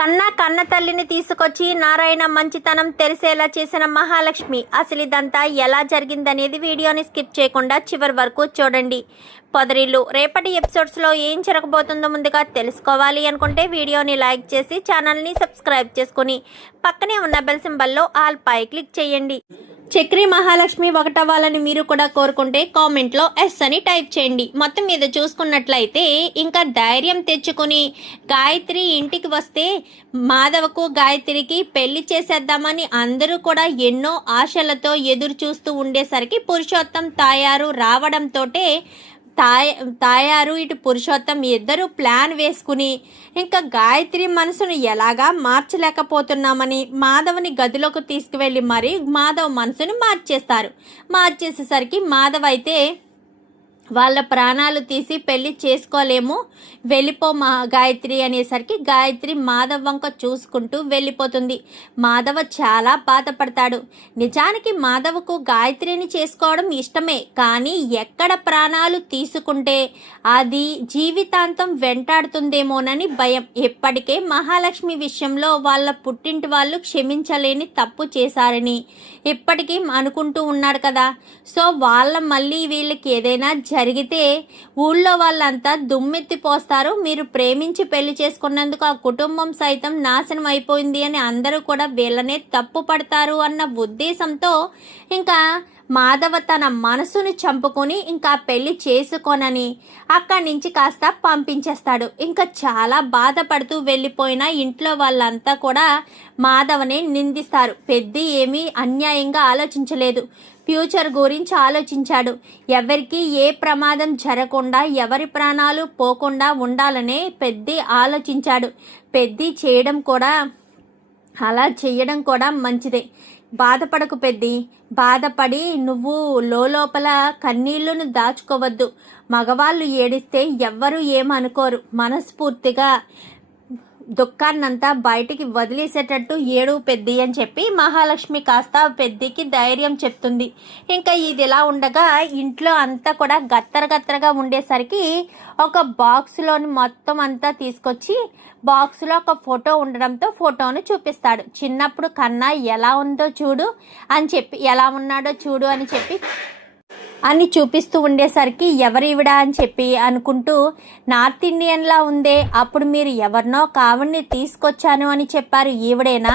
కన్న తల్లిని తీసుకొచ్చి నారాయణ మంచితనం తెలిసేలా చేసిన మహాలక్ష్మి. అసలు ఇదంతా ఎలా జరిగిందనేది వీడియోని స్కిప్ చేయకుండా చివరి వరకు చూడండి. పొదరిల్లు రేపటి ఎపిసోడ్స్లో ఏం జరగబోతుందో ముందుగా తెలుసుకోవాలి అనుకుంటే వీడియోని లైక్ చేసి ఛానల్ని సబ్స్క్రైబ్ చేసుకుని పక్కనే ఉన్న బెల్ సింబల్లో ఆల్ పై క్లిక్ చేయండి. చక్రి మహాలక్ష్మి ఒకటవ్వాలని మీరు కూడా కోరుకుంటే కామెంట్లో ఎస్ అని టైప్ చేయండి. మొత్తం మీద చూసుకున్నట్లయితే ఇంకా ధైర్యం తెచ్చుకుని గాయత్రి ఇంటికి వస్తే మాధవకు గాయత్రికి పెళ్లి చేసేద్దామని అందరూ కూడా ఎన్నో ఆశలతో ఎదురు చూస్తూ ఉండేసరికి పురుషోత్తం తాయారు రావడంతో తాయారు ఇటు పురుషోత్తం ఇద్దరు ప్లాన్ వేసుకుని ఇంకా గాయత్రి మనసును ఎలాగా మార్చలేకపోతున్నామని మాధవ్ని గదిలోకి తీసుకువెళ్ళి మరి మాధవ్ మనసును మార్చేసేసరికి మాధవ్ అయితే వాళ్ళ ప్రాణాలు తీసి పెళ్లి చేసుకోలేము, వెళ్ళిపో మా గాయత్రి అనేసరికి గాయత్రి మాధవ్ వంక చూసుకుంటూ వెళ్ళిపోతుంది. మాధవ చాలా బాధపడతాడు. నిజానికి మాధవకు గాయత్రిని చేసుకోవడం ఇష్టమే, కానీ ఎక్కడ ప్రాణాలు తీసుకుంటే అది జీవితాంతం వెంటాడుతుందేమోనని భయం. ఇప్పటికే మహాలక్ష్మి విషయంలో వాళ్ళ పుట్టింటి వాళ్ళు క్షమించలేని తప్పు చేశారని ఇప్పటికీ అనుకుంటూ ఉన్నాడు కదా. సో వాళ్ళ మళ్ళీ వీళ్ళకి ఏదైనా జరిగితే ఊళ్ళో వాళ్ళంతా దుమ్మెత్తిపోస్తారు. మీరు ప్రేమించి పెళ్లి చేసుకున్నందుకు ఆ కుటుంబం సైతం నాశనం అయిపోయింది అని అందరూ కూడా వీళ్ళనే తప్పు పడతారు అన్న ఉద్దేశంతో ఇంకా మాధవ తన మనసును చంపుకొని ఇంకా పెళ్లి చేసుకోనని అక్కడి నుంచి కాస్త పంపించేస్తాడు. ఇంకా చాలా బాధపడుతూ వెళ్ళిపోయిన ఇంట్లో వాళ్ళంతా కూడా మాధవనే నిందిస్తారు. పెద్ద ఏమీ అన్యాయంగా ఆలోచించలేదు, ఫ్యూచర్ గురించి ఆలోచించాడు. ఎవరికి ఏ ప్రమాదం జరగకుండా ఎవరి ప్రాణాలు పోకుండా ఉండాలనే పెద్ద ఆలోచించాడు. పెద్ద అలా చేయడం కూడా మంచిదే. బాధపడకు పెద్ది, బాధపడి నువ్వు లోపల కన్నీళ్లను దాచుకోవద్దు. మగవాళ్ళు ఏడిస్తే ఎవ్వరూ ఏమనుకోరు. మనస్ఫూర్తిగా దుఃఖాన్నంతా బయటికి వదిలేసేటట్టు ఏడు పెద్ది అని చెప్పి మహాలక్ష్మి కాస్త పెద్దికి ధైర్యం చెప్తుంది. ఇంకా ఇది ఇలా ఉండగా ఇంట్లో అంతా కూడా గత్తరగా ఉండేసరికి ఒక బాక్స్లోని మొత్తం అంతా తీసుకొచ్చి బాక్స్లో ఒక ఫోటో ఉండడంతో ఫోటోను చూపిస్తాడు. చిన్నప్పుడు కన్నా ఎలా ఉందో చూడు అని చెప్పి, ఎలా ఉన్నాడో చూడు అని చూపిస్తూ ఉండేసరికి ఎవరివిడా అని చెప్పి అనుకుంటూ, నార్త్ ఇండియన్లా ఉందే, అప్పుడు మీరు ఎవరినో కావణ్ణి తీసుకొచ్చాను అని చెప్పారు, ఈవిడేనా?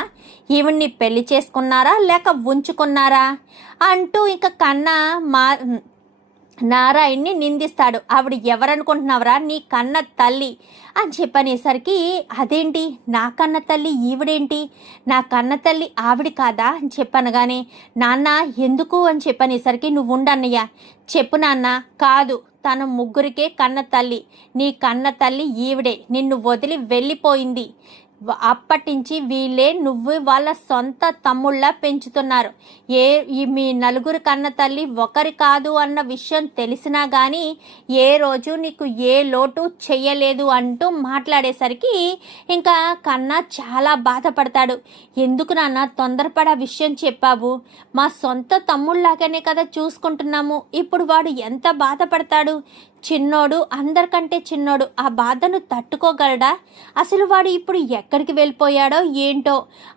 ఈవిడ్ని పెళ్లి చేసుకున్నారా లేక ఉంచుకున్నారా అంటూ ఇంకా కన్నా నారాయణ్ని నిందిస్తాడు. ఆవిడ ఎవరనుకుంటున్నావరా? నీ కన్న తల్లి అని చెప్పనేసరికి, అదేంటి నా కన్న తల్లి ఈవిడేంటి, నా కన్న తల్లి ఆవిడ కాదా అని చెప్పనగానే, నాన్న ఎందుకు అని చెప్పనేసరికి, నువ్వు ఉండన్నయ్య, చెప్పు నాన్న. కాదు, తన ముగ్గురికే కన్న తల్లి, నీ కన్న తల్లి ఈవిడే, నిన్ను వదిలి వెళ్ళిపోయింది. అప్పటి నుంచి వీళ్ళే నువ్వు వాళ్ళ సొంత తమ్ముళ్ళ పెంచుతున్నారు. మీ నలుగురు కన్న తల్లి ఒకరి కాదు అన్న విషయం తెలిసినా కానీ ఏ రోజు నీకు ఏ లోటు చెయ్యలేదు అంటూ మాట్లాడేసరికి ఇంకా కన్నా చాలా బాధపడతాడు. ఎందుకు నాన్న తొందరపడ విషయం చెప్పావు? మా సొంత తమ్ముళ్ళలాగానే కదా చూసుకుంటున్నాము. ఇప్పుడు వాడు ఎంత బాధపడతాడు? చిన్నోడు, అందరికంటే చిన్నోడు, ఆ బాధను తట్టుకోగలడా? అసలు వాడు ఇప్పుడు ఎక్కడికి వెళ్ళిపోయాడో ఏంటో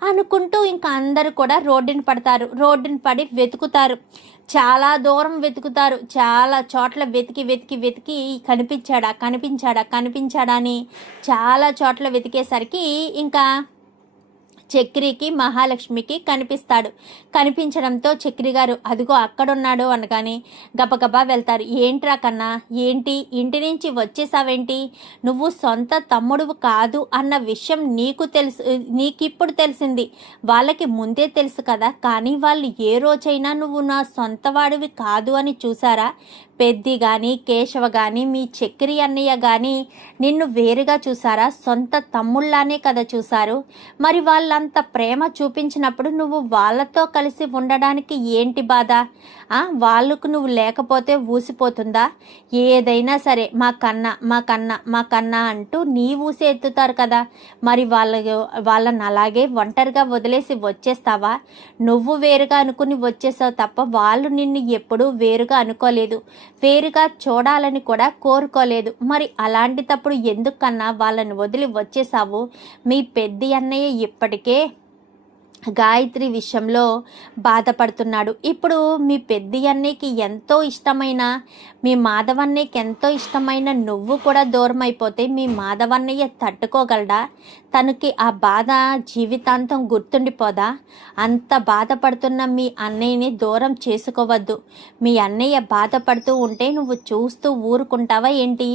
అనుకుంటూ ఇంకా అందరూ కూడా రోడ్డుని పడి వెతుకుతారు. చాలా దూరం వెతుకుతారు. చాలా చోట్ల వెతికి కనిపించాడా అని చాలా చోట్ల వెతికేసరికి ఇంకా చక్రికి మహాలక్ష్మికి కనిపించడంతో చక్రి గారు అదిగో అక్కడున్నాడు అనగానే గబగబా వెళ్తారు. ఏంట్రా కన్నా, ఏంటి ఇంటి నుంచి వచ్చేసావేంటి? నువ్వు సొంత తమ్ముడువు కాదు అన్న విషయం నీకిప్పుడు తెలిసింది. వాళ్ళకి ముందే తెలుసు కదా, కానీ వాళ్ళు ఏ రోజైనా నువ్వు నా సొంత వాడివి కాదు అని చూసారా? పెద్ది కానీ కేశవ కానీ మీ చక్రి అన్నయ్య కానీ నిన్ను వేరుగా చూసారా? సొంత తమ్ముళ్ళానే కదా చూశారు. మరి వాళ్ళంత ప్రేమ చూపించినప్పుడు నువ్వు వాళ్ళతో కలిసి ఉండడానికి ఏంటి బాధ? వాళ్ళకు నువ్వు లేకపోతే ఊసిపోతుందా? ఏదైనా సరే మా కన్నా అంటూ నీ ఊసి ఎత్తుతారు కదా. మరి వాళ్ళని అలాగే ఒంటరిగా వదిలేసి వచ్చేస్తావా? నువ్వు వేరుగా అనుకుని వచ్చేసావు తప్ప వాళ్ళు నిన్ను ఎప్పుడూ వేరుగా అనుకోలేదు. వేరుగా చూడాలని కూడా కోరుకోలేదు. మరి అలాంటిటప్పుడు ఎందుకన్నా వాళ్ళని వదిలి వచ్చేసావు? మీ పెద్ద అన్నయ్య ఇప్పటికే గాయత్రి విషయంలో బాధపడుతున్నాడు. ఇప్పుడు మీ పెద్ద అన్నయ్యకి ఎంతో ఇష్టమైన, మీ మాధవన్నయ్యకి ఎంతో ఇష్టమైన నువ్వు కూడా దూరం అయిపోతే మీ మాధవన్నయ్య తట్టుకోగలడా? తనకి ఆ బాధ జీవితాంతం గుర్తుండిపోదా? అంత బాధపడుతున్న మీ అన్నయ్యని దూరం చేసుకోవద్దు. మీ అన్నయ్య బాధపడుతూ ఉంటే నువ్వు చూస్తూ ఊరుకుంటావా ఏంటి?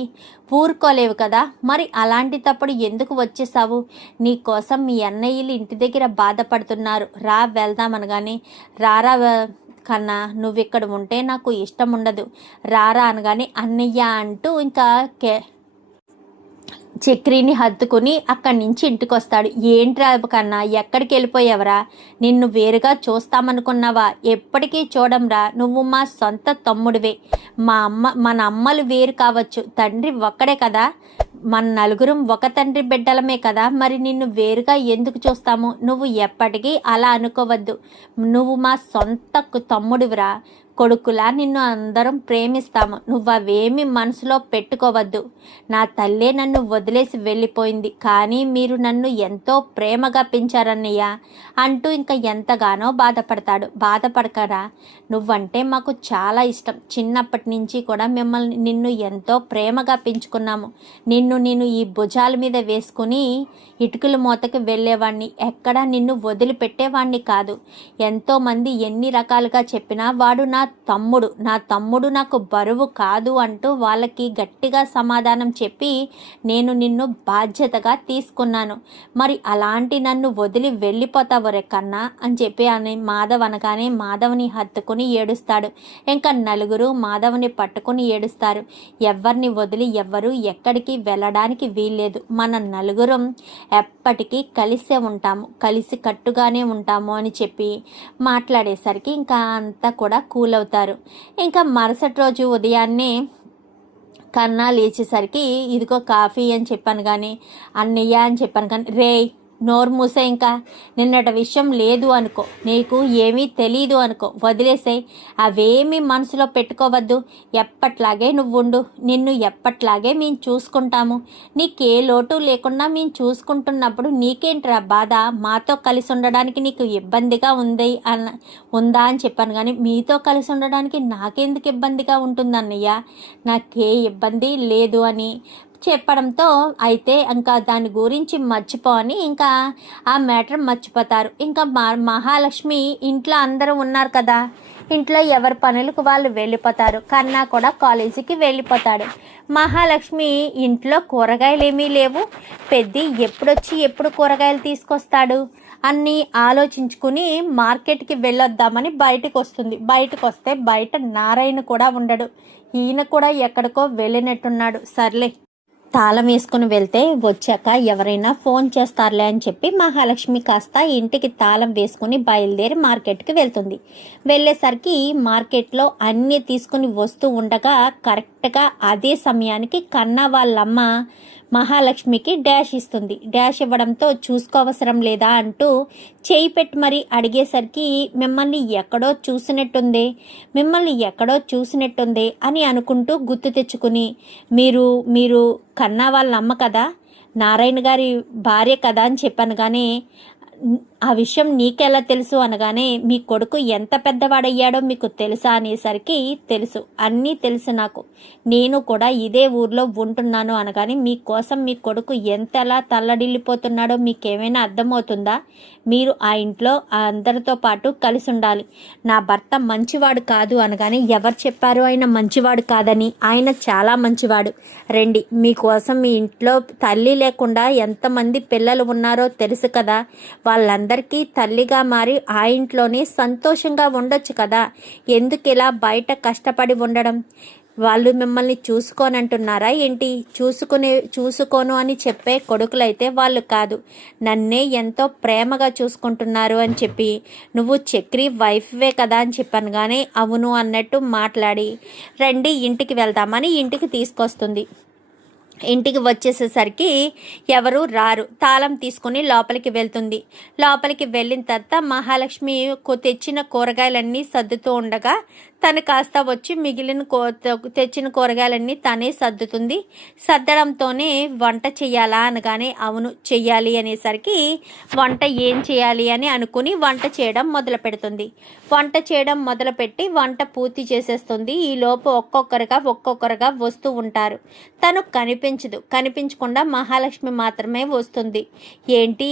ఊరుకోలేవు కదా. మరి అలాంటిటప్పుడు ఎందుకు వచ్చేసావు? నీ కోసం మీ అన్నయ్యలు ఇంటి దగ్గర బాధపడుతున్నారు, రా వెళ్దాం అనగానే రారా కన్నా, నువ్వు ఇక్కడ ఉంటే నాకు ఇష్టం ఉండదు, రారా అనగానే అన్నయ్య అంటూ ఇంకా చక్రిని హత్తుకుని అక్కడి నుంచి ఇంటికి వస్తాడు. ఏంట్రా కన్నా, ఎక్కడికి వెళ్ళిపోయావరా? నిన్ను వేరుగా చూస్తామనుకున్నావా? ఎప్పటికీ చూడంరా, నువ్వు మా సొంత తమ్ముడివే. మన అమ్మలు వేరు కావచ్చు, తండ్రి ఒక్కడే కదా. మన నలుగురం ఒక తండ్రి బిడ్డలమే కదా. మరి నిన్ను వేరుగా ఎందుకు చూస్తాము? నువ్వు ఎప్పటికీ అలా అనుకోవద్దు. నువ్వు మా సొంత తమ్ముడివిరా, కొడుకులా నిన్ను అందరం ప్రేమిస్తాము. నువ్వు అవేమి మనసులో పెట్టుకోవద్దు. నా తల్లే నన్ను వదిలేసి వెళ్ళిపోయింది, కానీ మీరు నన్ను ఎంతో ప్రేమగా పెంచారన్నయ్య అంటూ ఇంకా ఎంతగానో బాధపడతాడు. బాధపడకరా, నువ్వంటే మాకు చాలా ఇష్టం. చిన్నప్పటి నుంచి కూడా నిన్ను ఎంతో ప్రేమగా పెంచుకున్నాము. నేను ఈ భుజాల మీద వేసుకుని ఇటుకల మూతకి వెళ్ళేవాడిని, ఎక్కడా నిన్ను వదిలిపెట్టేవాడిని కాదు. ఎంతోమంది ఎన్ని రకాలుగా చెప్పినా వాడు నా తమ్ముడు నాకు బరువు కాదు అంటూ వాళ్ళకి గట్టిగా సమాధానం చెప్పి నేను నిన్ను బాధ్యతగా తీసుకున్నాను. మరి అలాంటి నన్ను వదిలి వెళ్ళిపోతావు రే కన్నా అని చెప్పి మాధవ్ అనగానే మాధవ్ని హత్తుకుని ఏడుస్తాడు. ఇంకా నలుగురు మాధవ్ని పట్టుకుని ఏడుస్తారు. ఎవరిని వదిలి ఎవ్వరూ ఎక్కడికి వెళ్ళడానికి వీల్లేదు. మన నలుగురం ఎప్పటికీ కలిసే ఉంటాము, కలిసి కట్టుగానే ఉంటాము అని చెప్పి మాట్లాడేసరికి ఇంకా అంతా కూడా కూల్ అవుతారు. ఇంకా మరుసటి రోజు ఉదయాన్నే కన్నా లేచేసరికి ఇదిగో కాఫీ అని చెప్పాను కానీ, అన్నయ్య అని చెప్పాను కానీ, రే నోరు మూసే, ఇంకా నిన్నటి విషయం లేదు అనుకో, నీకు ఏమీ తెలీదు అనుకో, వదిలేసాయి. అవేమీ మనసులో పెట్టుకోవద్దు. ఎప్పట్లాగే నువ్వు ఉండు, నిన్ను ఎప్పట్లాగే మేము చూసుకుంటాము. నీకే లోటు లేకుండా మేము చూసుకుంటున్నప్పుడు నీకేంట్రా బాధ? మాతో కలిసి ఉండడానికి నీకు ఇబ్బందిగా ఉందా అని చెప్పాను కానీ, మీతో కలిసి ఉండడానికి నాకెందుకు ఇబ్బందిగా ఉంటుందన్నయ్య? నాకే ఇబ్బంది లేదు అని చెప్పడంతో అయితే ఇంకా దాని గురించి మర్చిపోని ఇంకా ఆ మ్యాటర్ మర్చిపోతారు. ఇంకా మహాలక్ష్మి ఇంట్లో అందరూ ఉన్నారు కదా, ఇంట్లో ఎవరి పనులకు వాళ్ళు వెళ్ళిపోతారు. కన్నా కూడా కాలేజీకి వెళ్ళిపోతాడు. మహాలక్ష్మి ఇంట్లో కూరగాయలు ఏమీ లేవు, పెద్ద ఎప్పుడొచ్చి ఎప్పుడు కూరగాయలు తీసుకొస్తాడు అన్నీ ఆలోచించుకుని మార్కెట్కి వెళ్ళొద్దామని బయటకు వస్తుంది. బయటకు వస్తే బయట నారాయణ కూడా ఉండడు. ఈయన కూడా ఎక్కడికో వెళ్ళినట్టున్నాడు. సర్లే తాళం వేసుకుని వెళ్తే వచ్చాక ఎవరైనా ఫోన్ చేస్తారులే అని చెప్పి మహాలక్ష్మి కాస్త ఇంటికి తాళం వేసుకుని బయలుదేరి మార్కెట్కి వెళ్తుంది. వెళ్ళేసరికి మార్కెట్లో అన్నీ తీసుకుని వస్తూ ఉండగా కరెక్ట్గా అదే సమయానికి కన్నా వాళ్ళమ్మ మహాలక్ష్మికి డాష్ ఇస్తుంది. డాష్ ఇవ్వడంతో చూసుకోవసరం లేదా అంటూ చేయి పెట్టి మరీ అడిగేసరికి మిమ్మల్ని ఎక్కడో చూసినట్టుందే అని అనుకుంటూ గుర్తు తెచ్చుకుని, మీరు కన్నా వాళ్ళ అమ్మ కదా, నారాయణ గారి భార్య కదా అని చెప్పాను కానీ ఆ విషయం నీకెలా తెలుసు అనగానే, మీ కొడుకు ఎంత పెద్దవాడయ్యాడో మీకు తెలుసా అనేసరికి తెలుసు, అన్నీ తెలుసు నాకు, నేను కూడా ఇదే ఊర్లో ఉంటున్నాను అనగానే, మీకోసం మీ కొడుకు ఎంతలా తల్లడిల్లిపోతున్నాడో మీకేమైనా అర్థమవుతుందా? మీరు ఆ ఇంట్లో అందరితో పాటు కలిసి ఉండాలి. నా భర్త మంచివాడు కాదు అనగానే, ఎవరు చెప్పారు ఆయన మంచివాడు కాదని? ఆయన చాలా మంచివాడు. రండి, మీకోసం మీ ఇంట్లో తల్లి లేకుండా ఎంతమంది పిల్లలు ఉన్నారో తెలుసు కదా, వాళ్ళందరికీ తల్లిగా మారి ఆ ఇంట్లోనే సంతోషంగా ఉండొచ్చు కదా. ఎందుకు ఇలా బయట కష్టపడి ఉండడం? వాళ్ళు మిమ్మల్ని చూసుకోనంటున్నారా ఏంటి? చూసుకోను అని చెప్పే కొడుకులైతే వాళ్ళు కాదు, నన్నే ఎంతో ప్రేమగా చూసుకుంటున్నారు అని చెప్పి, నువ్వు చక్రి వైఫ్వే కదా అని చెప్పాను కానీ అవును అన్నట్టు మాట్లాడి, రండి ఇంటికి వెళ్దామని ఇంటికి తీసుకొస్తుంది. ఇంటికి వచ్చేసేసరికి ఎవరు రారు. తాళం తీసుకుని లోపలికి వెళ్తుంది. లోపలికి వెళ్ళిన తర్వాత మహాలక్ష్మి తెచ్చిన కూరగాయలన్నీ సర్దుతూ ఉండగా తను కాస్త వచ్చి మిగిలిన తెచ్చిన కూరగాయలన్నీ తనే సర్దుతుంది. సర్దడంతోనే వంట చెయ్యాలా అనగానే అవును చెయ్యాలి అనేసరికి వంట ఏం చేయాలి అని అనుకుని వంట చేయడం మొదలు పెడుతుంది. వంట చేయడం మొదలుపెట్టి వంట పూర్తి చేసేస్తుంది. ఈలోపు ఒక్కొక్కరుగా వస్తూ ఉంటారు. తను కనిపించకుండా మహాలక్ష్మి మాత్రమే వస్తుంది. ఏంటి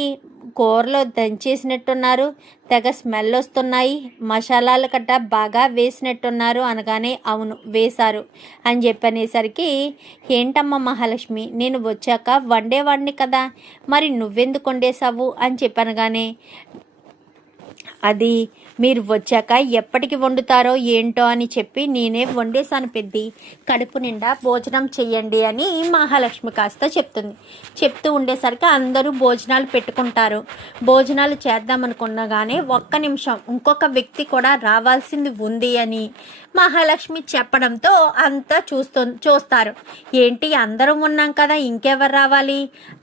కూరలో దంచేసినట్టున్నారు, తెగ స్మెల్ వస్తున్నాయి, మసాలాలు కట్ట బాగా వేసినట్టున్నారు అనగానే అవును వేశారు అని చెప్పనేసరికి ఏంటమ్మా మహాలక్ష్మి నేను వచ్చాక వండేవాడిని కదా, మరి నువ్వెందుకు వండేశావు అని చెప్పనగానే అది మీరు వచ్చాక ఎప్పటికి వండుతారో ఏంటో అని చెప్పి నేనే వండేసాను పెద్ది, కడుపు నిండా భోజనం చెయ్యండి అని మహాలక్ష్మి కాస్త చెప్తూ ఉండేసరికి అందరూ భోజనాలు పెట్టుకుంటారు. భోజనాలు చేద్దామనుకున్నగానే ఒక్క నిమిషం ఇంకొక వ్యక్తి కూడా రావాల్సింది ఉంది అని మహాలక్ష్మి చెప్పడంతో అంతా చూస్తారు. ఏంటి అందరం ఉన్నాం కదా ఇంకెవరు రావాలి,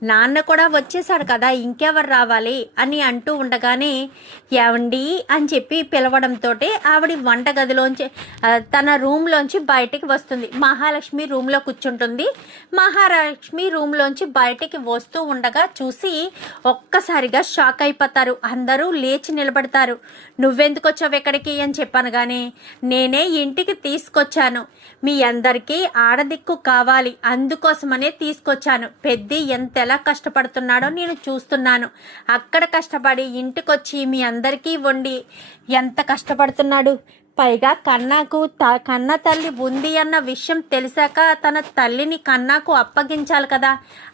నాన్న కూడా వచ్చేసాడు కదా ఇంకెవరు రావాలి అని అంటూ ఉండగానే ఏవండి అని చెప్పి పిలవడంతో ఆవిడ వంటగదిలోంచి తన రూమ్లోంచి బయటికి వస్తుంది. మహాలక్ష్మి రూమ్లో కూర్చుంటుంది. మహాలక్ష్మి రూమ్లోంచి బయటికి వస్తూ ఉండగా చూసి ఒక్కసారిగా షాక్ అయిపోతారు. అందరూ లేచి నిలబడతారు. నువ్వెందుకు వచ్చావు ఎక్కడికి అని చెప్పనగానే నేనే ఇంటికి తీసుకొచ్చాను, మీ అందరికీ ఆడదిక్కు కావాలి అందుకోసమనే తీసుకొచ్చాను. పెద్ది ఎంతెలా కష్టపడుతున్నాడో నేను చూస్తున్నాను. అక్కడ కష్టపడి ఇంటికొచ్చి మీ అందరికీ వండి ఎంత కష్టపడుతున్నాడు. పైగా కన్న తల్లి ఉంది అన్న విషయం తెలిసాక తన తల్లిని కన్నాకు అప్పగించాలి కదా,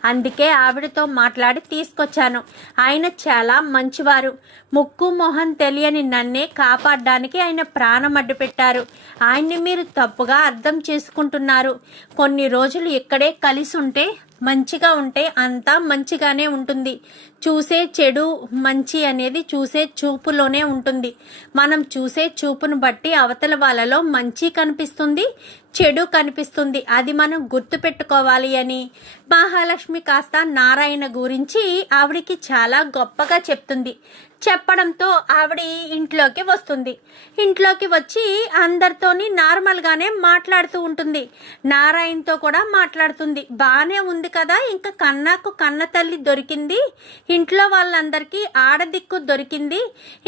అందుకే ఆవిడతో మాట్లాడి తీసుకొచ్చాను. ఆయన చాలా మంచివారు. ముక్కు మొహం తెలియని నన్నే కాపాడడానికి ఆయన ప్రాణం అడ్డుపెట్టారు. ఆయన్ని మీరు తప్పుగా అర్థం చేసుకుంటున్నారు. కొన్ని రోజులు ఇక్కడే కలిసి ఉంటే మంచిగా ఉంటే అంతా మంచిగానే ఉంటుంది. చూసే చెడు మంచి అనేది చూసే చూపులోనే ఉంటుంది. మనం చూసే చూపును బట్టి అవతల వాళ్ళలో మంచి కనిపిస్తుంది, చెడు కనిపిస్తుంది. అది మనం గుర్తు పెట్టుకోవాలి అని మహాలక్ష్మి కాస్త నారాయణ గురించి ఆవిడికి చాలా గొప్పగా చెప్తుంది. చెప్పడంతో ఆవిడ ఇంట్లోకి వస్తుంది. ఇంట్లోకి వచ్చి అందరితోని నార్మల్గానే మాట్లాడుతూ ఉంటుంది. నారాయణతో కూడా మాట్లాడుతుంది. బాగానే ఉంది కదా, ఇంకా కన్నాకు కన్న తల్లి దొరికింది, ఇంట్లో వాళ్ళందరికీ ఆడదిక్కు దొరికింది.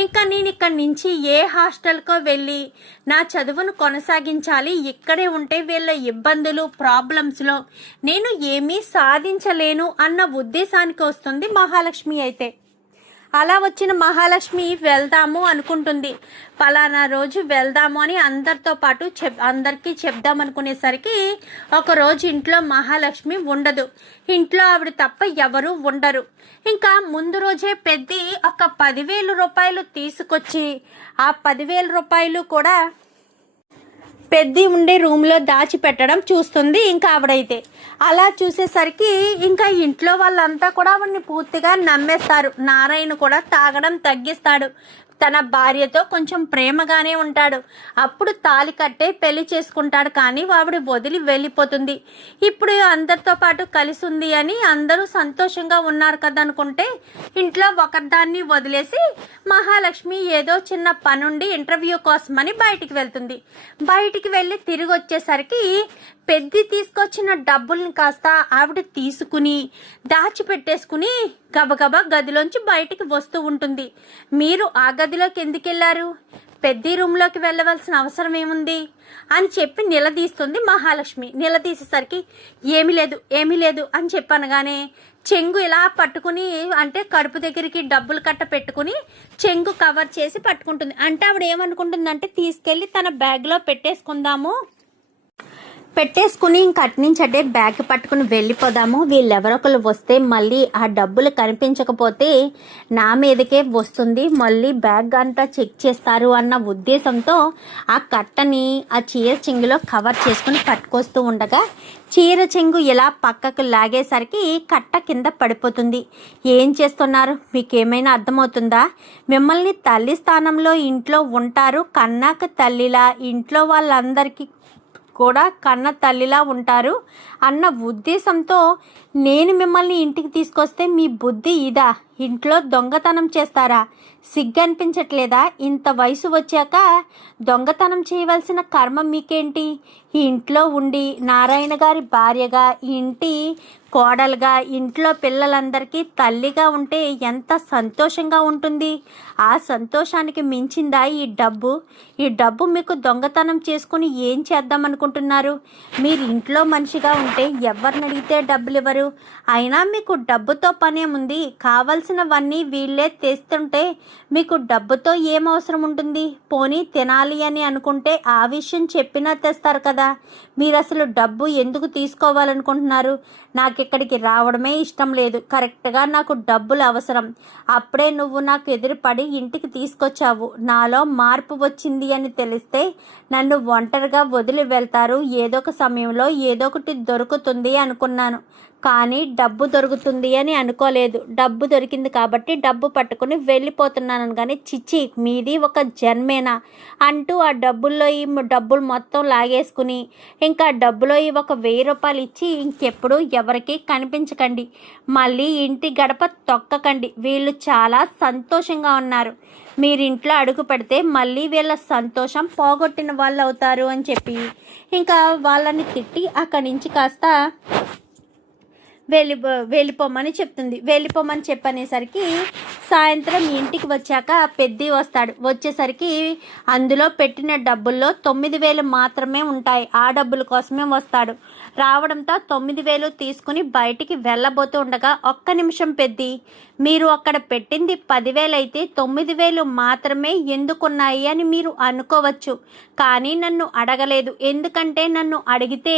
ఇంకా నేను ఇక్కడి నుంచి ఏ హాస్టల్కో వెళ్ళి నా చదువును కొనసాగించాలి. ఇక్కడే ఉంటే వీళ్ళ ఇబ్బందులు ప్రాబ్లమ్స్లో నేను ఏమీ సాధించలేను అన్న ఉద్దేశానికి వస్తుంది మహాలక్ష్మి. అయితే అలా వచ్చిన మహాలక్ష్మి వెళ్దాము అనుకుంటుంది. పలానా రోజు వెళ్దాము అని అందరితో పాటు అందరికీ చెప్దాం అనుకునేసరికి ఒకరోజు ఇంట్లో మహాలక్ష్మి ఉండదు. ఇంట్లో ఆవిడ తప్ప ఎవరు ఉండరు. ఇంకా ముందు రోజే పెద్ది ఒక 10,000 రూపాయలు తీసుకొచ్చి ఆ 10,000 రూపాయలు కూడా పెద్ది ఉండే రూమ్లో దాచిపెట్టడం చూస్తుంది. ఇంకా ఆవిడైతే అలా చూసేసరికి ఇంకా ఇంట్లో వాళ్ళంతా కూడా ఆవిడని పూర్తిగా నమ్మేస్తారు. నారాయణ కూడా తాగడం తగ్గిస్తాడు. తన భార్యతో కొంచెం ప్రేమగానే ఉంటాడు. అప్పుడు తాళి కట్టే పెళ్లి చేసుకుంటాడు. కానీ ఆవిడ వదిలి వెళ్ళిపోతుంది. ఇప్పుడు అందరితో పాటు కలిసి ఉంది అని అందరూ సంతోషంగా ఉన్నారు కదా అనుకుంటే ఇంట్లో ఒకరిదాన్ని వదిలేసి మహాలక్ష్మి ఏదో చిన్న పనుండి ఇంటర్వ్యూ కోసమని బయటికి వెళ్తుంది. బయటికి వెళ్ళి తిరిగి వచ్చేసరికి పెద్ది తీసుకొచ్చిన డబ్బుల్ని కాస్త ఆవిడ తీసుకుని దాచిపెట్టేసుకుని గబగబా గదిలోంచి బయటికి వస్తూ ఉంటుంది. మీరు ఆ గదిలోకి ఎందుకు వెళ్ళారు, పెద్ది రూమ్లోకి వెళ్ళవలసిన అవసరం ఏముంది అని చెప్పి నిలదీస్తుంది మహాలక్ష్మి. నిలదీసేసరికి ఏమీ లేదు అని చెప్పనగానే చెంగు ఇలా పట్టుకుని అంటే కడుపు దగ్గరికి డబ్బులు కట్ట పెట్టుకుని చెంగు కవర్ చేసి పట్టుకుంటుంది. అంటే ఆవిడ ఏమనుకుంటుందంటే తీసుకెళ్ళి తన బ్యాగ్లో పెట్టేసుకుని ఇంక అట్నుంచి అంటే బ్యాగ్ పట్టుకుని వెళ్ళిపోదాము, వీళ్ళెవరొకరు వస్తే మళ్ళీ ఆ డబ్బులు కనిపించకపోతే నా మీదకే వస్తుంది, మళ్ళీ బ్యాగ్ అంతా చెక్ చేస్తారు అన్న ఉద్దేశంతో ఆ కట్టని ఆ చీర చెంగులో కవర్ చేసుకుని పట్టుకొస్తూ ఉండగా చీర చెంగు ఇలా పక్కకు లాగేసరికి కట్ట కింద పడిపోతుంది. ఏం చేస్తున్నారు, మీకేమైనా అర్థమవుతుందా? మిమ్మల్ని తల్లి స్థానంలో ఇంట్లో ఉంటారు, కన్నాక తల్లిలా ఇంట్లో వాళ్ళందరికీ కూడా కన్న తల్లిలా ఉంటారు అన్న ఉద్దేశంతో నేను మిమ్మల్ని ఇంటికి తీసుకొస్తే మీ బుద్ధి ఇదా, ఇంట్లో దొంగతనం చేస్తారా? సిగ్గనిపించట్లేదా? ఇంత వయసు వచ్చాక దొంగతనం చేయవలసిన కర్మ మీకేంటి? ఈ ఇంట్లో ఉండి నారాయణ గారి భార్యగా, ఇంటి కోడలుగా, ఇంట్లో పిల్లలందరికీ తల్లిగా ఉంటే ఎంత సంతోషంగా ఉంటుంది. ఆ సంతోషానికి మించిందా ఈ డబ్బు? ఈ డబ్బు మీకు దొంగతనం చేసుకుని ఏం చేద్దామనుకుంటున్నారు? మీరు ఇంట్లో మనిషిగా ఉంటే ఎవరిని అడిగితే డబ్బులు ఇవ్వరు. అయినా మీకు డబ్బుతో పనేముంది? కావలసినవన్నీ వీళ్ళే తెస్తుంటే మీకు డబ్బుతో ఏం అవసరం ఉంటుంది? పోనీ తినాలి అని అనుకుంటే ఆ విషయం చెప్పినా తెస్తారు కదా. మీరు అసలు డబ్బు ఎందుకు తీసుకోవాలనుకుంటున్నారు? నాకు ఇక్కడికి రావడమే ఇష్టం లేదు. కరెక్ట్గా నాకు డబ్బులు అవసరం. అప్పుడే నువ్వు నాకు ఎదురుపడి ఇంటికి తీసుకొచ్చావు. నాలో మార్పు వచ్చింది అని తెలిస్తే నన్ను ఒంటరిగా వదిలి వెళ్తారు. ఏదో ఒక సమయంలో ఏదో ఒకటి దొరుకుతుంది అనుకున్నాను, కానీ డబ్బు దొరుకుతుంది అని అనుకోలేదు. డబ్బు దొరికింది కాబట్టి డబ్బు పట్టుకుని వెళ్ళిపోతున్నాను. కానీ చిచ్చి, మీది ఒక జన్మేనా అంటూ ఆ డబ్బుల్లో ఈ డబ్బులు మొత్తం లాగేసుకుని ఇంకా డబ్బులో ఈ ఒక 1000 రూపాయలు ఇచ్చి ఇంకెప్పుడు ఎవరికి కనిపించకండి, మళ్ళీ ఇంటి గడప తొక్కకండి. వీళ్ళు చాలా సంతోషంగా ఉన్నారు. మీరు ఇంట్లో అడుగు పెడితే మళ్ళీ వీళ్ళ సంతోషం పోగొట్టిన వాళ్ళు అవుతారు అని చెప్పి ఇంకా వాళ్ళని తిట్టి అక్కడి నుంచి కాస్త వెళ్ళిపోమని చెప్తుంది. వెళ్ళిపోమని చెప్పనేసరికి సాయంత్రం ఇంటికి వచ్చాక పెద్ది వస్తాడు. వచ్చేసరికి అందులో పెట్టిన డబ్బుల్లో 9000 మాత్రమే ఉంటాయి. ఆ డబ్బుల కోసమే వస్తాడు. రావడంతో 9000 తీసుకుని బయటికి వెళ్ళబోతూ ఉండగా, ఒక్క నిమిషం పెద్ది, మీరు అక్కడ పెట్టింది 10,000 అయితే 9,000 మాత్రమే ఎందుకున్నాయి అని మీరు అనుకోవచ్చు. కానీ నన్ను అడగలేదు. ఎందుకంటే నన్ను అడిగితే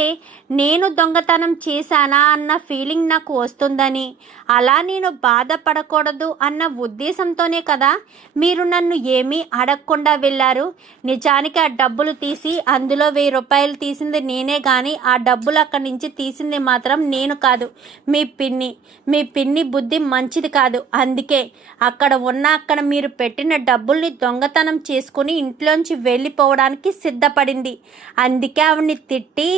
నేను దొంగతనం చేశానా అన్న ఫీలింగ్ నాకు వస్తుందని, అలా నేను బాధపడకూడదు అన్న ఉద్దేశంతోనే కదా మీరు నన్ను ఏమీ అడగకుండా వెళ్ళారు. నిజానికి ఆ డబ్బులు తీసి అందులో 1000 రూపాయలు తీసింది నేనే, కానీ ఆ డబ్బులు అక్కడి నుంచి తీసింది మాత్రం నేను కాదు, మీ పిన్ని బుద్ధి మంచిది కాదు. అందుకే అక్కడ మీరు పెట్టిన డబ్బుల్ని దొంగతనం చేసుకుని ఇంట్లోంచి వెళ్ళిపోవడానికి సిద్ధపడింది. అందుకే ఆవిడ్ని తిట్టి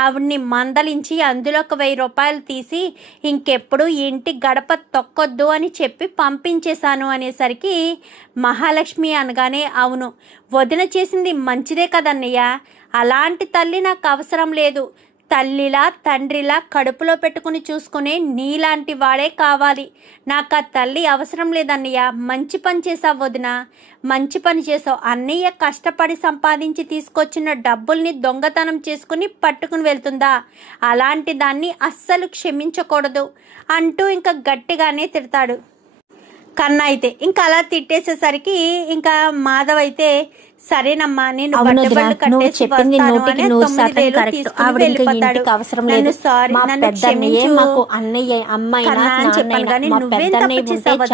ఆవిడ్ని మందలించి అందులో ఒక 1000 రూపాయలు తీసి ఇంకెప్పుడు ఇంటి గడప తొక్కొద్దు అని చెప్పి పంపించేశాను అనేసరికి మహాలక్ష్మి అనగానే, అవును, వదిన చేసింది మంచిదే కదన్నయ్య. అలాంటి తల్లి నాకు అవసరం లేదు. తల్లిలా తండ్రిలా కడుపులో పెట్టుకుని చూసుకునే నీలాంటి వాడే కావాలి. నాకు ఆ తల్లి అవసరం లేదన్నయ్య. మంచి పని చేసావు వదిన, మంచి పని చేసావు. అన్నయ్య కష్టపడి సంపాదించి తీసుకొచ్చిన డబ్బుల్ని దొంగతనం చేసుకుని పట్టుకుని వెళ్తుందా? అలాంటి దాన్ని అస్సలు క్షమించకూడదు అంటూ ఇంకా గట్టిగానే తిడతాడు. కన్నా అయితే ఇంకా అలా తిట్టేసేసరికి ఇంకా మాధవ్ అయితే, సరేనమ్మా నేను చెప్పింది 100% కరెక్ట్. ఆవిడ ఇంటికి అవసరం లేదు. మా పెద్దన్నయ్యే మాకు అన్నయ్య, అమ్మాయి చెప్పాను, కానీ నువ్వేం తప్పు చేసావు,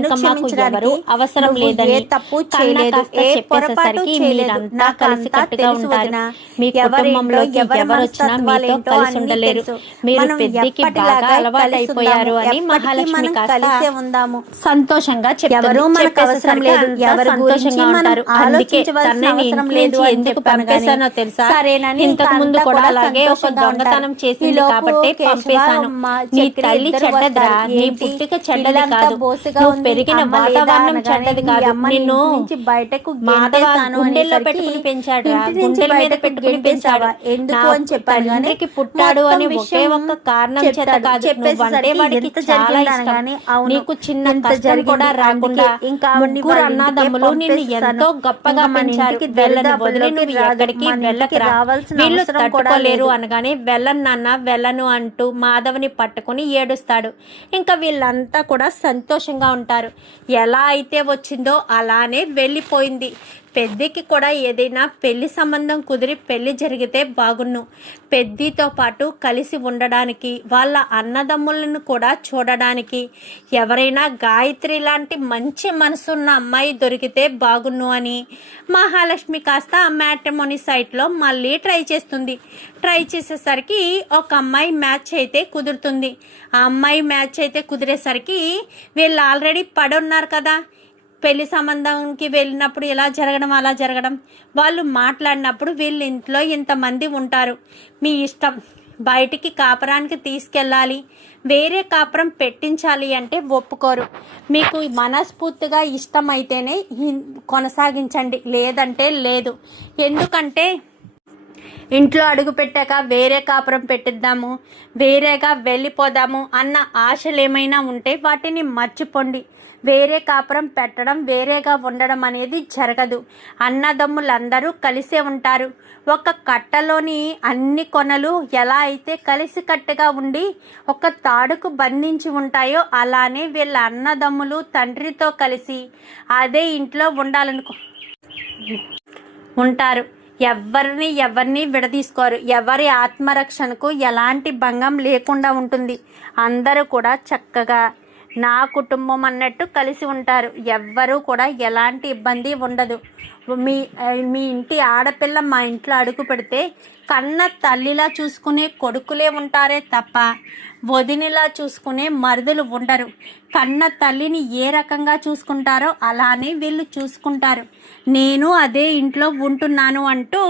ఇంకా మాకు ఎవరు అవసరం లేదని తప్పు చేయలేదు, ఏ పొరపాటు చేయలేదు. నాకు అంతా తెలుసు వదిన. మీ కుటుంబంలో ఎవరు వచ్చినా మీతో కలిసి ఉండలేరు. మీరు పెద్దకి బాగా అలవాటు అయిపోయారు అని మహాలక్ష్మి కలిసే ఉందాము సంతోషంగా చెప్పారు. మనకు అవసరం లేదు, ఎవరు సంతోషంగా ఉంటారు. అందుకే అవసరం లేదు ఎందుకు పంపేశానో తెలుసా? ఇంతకు ముందు కూడా అలాగే ఒక దొంగతనం చేసింది కాబట్టి పంపేశాను. నీ తల్లి చెడ్డదా, నీ పుట్టిక చెడ్డది కాదు, నువ్వు పెరిగిన వాతావరణం చెడ్డది కాదు. నిన్ను బయటకు గుండెల్లో పెట్టుకుని పెంచాడు, గుండెల మీద పెట్టుకుని పెంచాడు. ఎందుకు అని చెప్పాను, తండ్రికి పుట్టాడు అని ఒకే ఒక్క కారణం చేత కాదు, నువ్వంటే వాడికి చాలా ఇష్టం. నీకు చిన్న కష్టం కూడా రాకుండా ఇంకా ముగ్గురు అన్నదమ్ములు నిన్ను ఎంతో గొప్పగా పెంచారు. ఎక్కడికి వెళ్ళకరా, వీళ్ళు తట్టుకోలేరు అనగానే వెళ్ళను నాన్న వెళ్ళను అంటూ మాధవ్ని పట్టుకుని ఏడుస్తాడు. ఇంకా వీళ్ళంతా కూడా సంతోషంగా ఉంటారు. ఎలా అయితే వచ్చిందో అలానే వెళ్ళిపోయింది. పెద్దికి కూడా ఏదైనా పెళ్లి సంబంధం కుదిరి పెళ్లి జరిగితే బాగున్ను. పెద్దితో పాటు కలిసి ఉండడానికి, వాళ్ళ అన్నదమ్ములను కూడా చూడడానికి ఎవరైనా గాయత్రి లాంటి మంచి మనసున్న అమ్మాయి దొరికితే బాగున్ను అని మహాలక్ష్మి కాస్త మ్యాట్రిమోనీ సైట్లో మళ్ళీ ట్రై చేస్తుంది. ట్రై చేసేసరికి ఒక అమ్మాయి మ్యాచ్ అయితే కుదురుతుంది. ఆ అమ్మాయి మ్యాచ్ అయితే కుదిరేసరికి వీళ్ళు ఆల్రెడీ పడున్నారు కదా. పెళ్లి సంబంధంకి వెళ్ళినప్పుడు ఇలా జరగడం అలా జరగడం, వాళ్ళు మాట్లాడినప్పుడు వీళ్ళ ఇంట్లో ఇంతమంది ఉంటారు, మీ ఇష్టం బయటికి కాపురానికి తీసుకెళ్ళాలి, వేరే కాపురం పెట్టించాలి అంటే ఒప్పుకోరు. మీకు మనస్ఫూర్తిగా ఇష్టమైతేనే కొనసాగించండి, లేదంటే లేదు. ఎందుకంటే ఇంట్లో అడుగు పెట్టాక వేరే కాపురం పెట్టిద్దాము, వేరేగా వెళ్ళిపోదాము అన్న ఆశలు ఏమైనా ఉంటే వాటిని మర్చిపోండి. వేరే కాపురం పెట్టడం, వేరేగా ఉండడం అనేది జరగదు. అన్నదమ్ములందరూ కలిసే ఉంటారు. ఒక కట్టలోని అన్ని కొనలు ఎలా అయితే కలిసికట్టుగా ఉండి ఒక తాడుకు బంధించి ఉంటాయో అలానే వీళ్ళ అన్నదమ్ములు తండ్రితో కలిసి అదే ఇంట్లో ఉంటారు. ఎవరిని విడదీసుకోరు. ఎవరి ఆత్మరక్షణకు ఎలాంటి భంగం లేకుండా ఉంటుంది. అందరూ కూడా చక్కగా నా కుటుంబం అన్నట్టు కలిసి ఉంటారు. ఎవ్వరూ కూడా ఎలాంటి ఇబ్బంది ఉండదు. మీ ఇంటి ఆడపిల్ల మా ఇంట్లో అడుగు పెడితే కన్న తల్లిలా చూసుకునే కొడుకులే ఉంటారే తప్ప వదినిలా చూసుకునే మరుదులు ఉండరు. కన్న తల్లిని ఏ రకంగా చూసుకుంటారో అలానే వీళ్ళు చూసుకుంటారు. నేను అదే ఇంట్లో ఉంటున్నాను అంటూ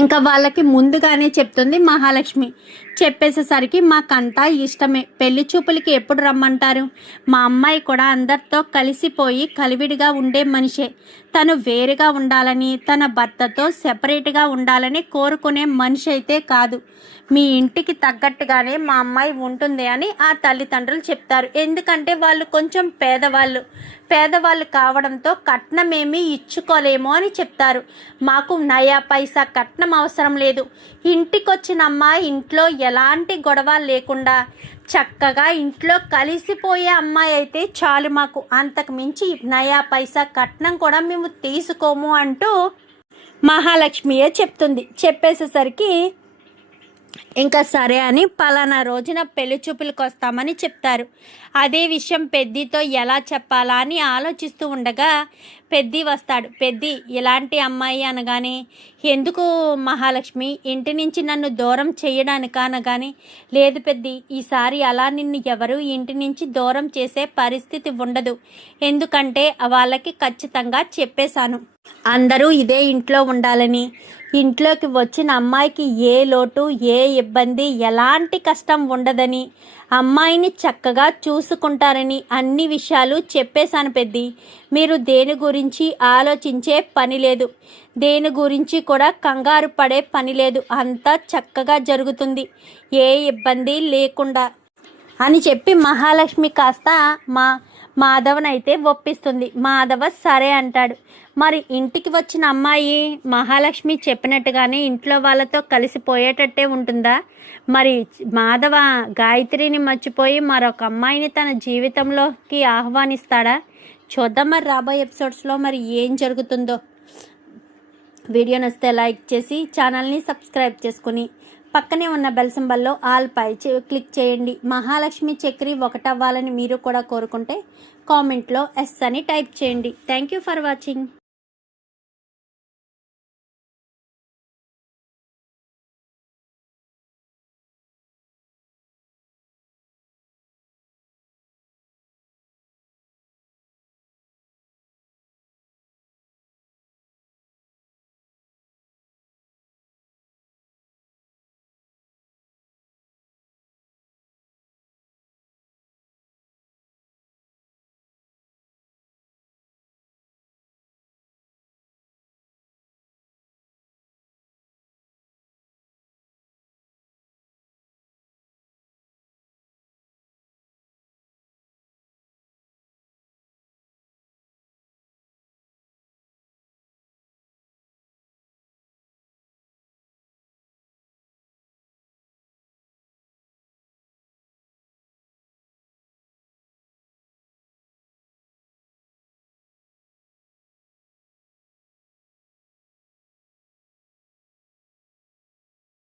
ఇంకా వాళ్ళకి ముందుగానే చెప్తుంది మహాలక్ష్మి. చెప్పేసేసరికి మాకంతా ఇష్టమే, పెళ్లి చూపులకి ఎప్పుడు రమ్మంటారు? మా అమ్మాయి కూడా అందరితో కలిసిపోయి కలివిడిగా ఉండే మనిషే. తను వేరుగా ఉండాలని, తన భర్తతో సెపరేట్గా ఉండాలని కోరుకునే మనిషి అయితే కాదు. మీ ఇంటికి తగ్గట్టుగానే మా అమ్మాయి ఉంటుంది అని ఆ తల్లిదండ్రులు చెప్తారు. ఎందుకంటే వాళ్ళు కొంచెం పేదవాళ్ళు కావడంతో కట్నమేమీ ఇచ్చుకోలేము అని చెప్తారు. మాకు నయా పైసా కట్నం అవసరం లేదు. ఇంటికొచ్చిన అమ్మాయి ఇంట్లో ఎలాంటి గొడవ లేకుండా చక్కగా ఇంట్లో కలిసిపోయే అమ్మాయి అయితే చాలు మాకు. అంతకు మించి నయా పైసా కట్నం కూడా మేము తీసుకోము అంటూ మహాలక్ష్మియే చెప్తుంది. చెప్పేసేసరికి ఇంకా సరే అని పలానా రోజున పెళ్లి చూపులకు వస్తామని చెప్తారు. అదే విషయం పెద్దితో ఎలా చెప్పాలా అని ఆలోచిస్తూ ఉండగా పెద్ది వస్తాడు. పెద్ది ఇలాంటి అమ్మాయి అనగానే, ఎందుకు మహాలక్ష్మి ఇంటి నుంచి నన్ను దూరం చేయడానిక అనగానే, లేదు పెద్ది, ఈసారి అలా నిన్ను ఎవరు ఇంటి నుంచి దూరం చేసే పరిస్థితి ఉండదు. ఎందుకంటే వాళ్ళకి ఖచ్చితంగా చెప్పేశాను అందరూ ఇదే ఇంట్లో ఉండాలని. ఇంట్లోకి వచ్చిన అమ్మాయికి ఏ లోటు, ఏ ఇబ్బంది, ఎలాంటి కష్టం ఉండదని, అమ్మాయిని చక్కగా చూసుకుంటారని అన్ని విషయాలు చెప్పేశాను పెద్ది. మీరు దేని గురించి ఆలోచించే పని లేదు, దేని గురించి కూడా కంగారు పడే పని లేదు. అంతా చక్కగా జరుగుతుంది, ఏ ఇబ్బంది లేకుండా అని చెప్పి మహాలక్ష్మి కాస్త మాధవనైతే ఒప్పిస్తుంది. మాధవ సరే అంటాడు. మరి ఇంటికి వచ్చిన అమ్మాయి మహాలక్ష్మి చెప్పినట్టుగానే ఇంట్లో వాళ్ళతో కలిసిపోయేటట్టే ఉంటుందా? మరి మాధవ గాయత్రిని మర్చిపోయి మరొక అమ్మాయిని తన జీవితంలోకి ఆహ్వానిస్తాడా? చూద్దాం మరి రాబోయే ఎపిసోడ్స్లో మరి ఏం జరుగుతుందో. వీడియో నచ్చితే లైక్ చేసి ఛానల్ని సబ్స్క్రైబ్ చేసుకుని పక్కనే ఉన్న బెల్ సింబల్లో ఆల్ పై క్లిక్ చేయండి. మహాలక్ష్మి చక్రి ఒకటవ్వాలని మీరు కూడా కోరుకుంటే కామెంట్లో ఎస్ అని టైప్ చేయండి. Thank you for watching.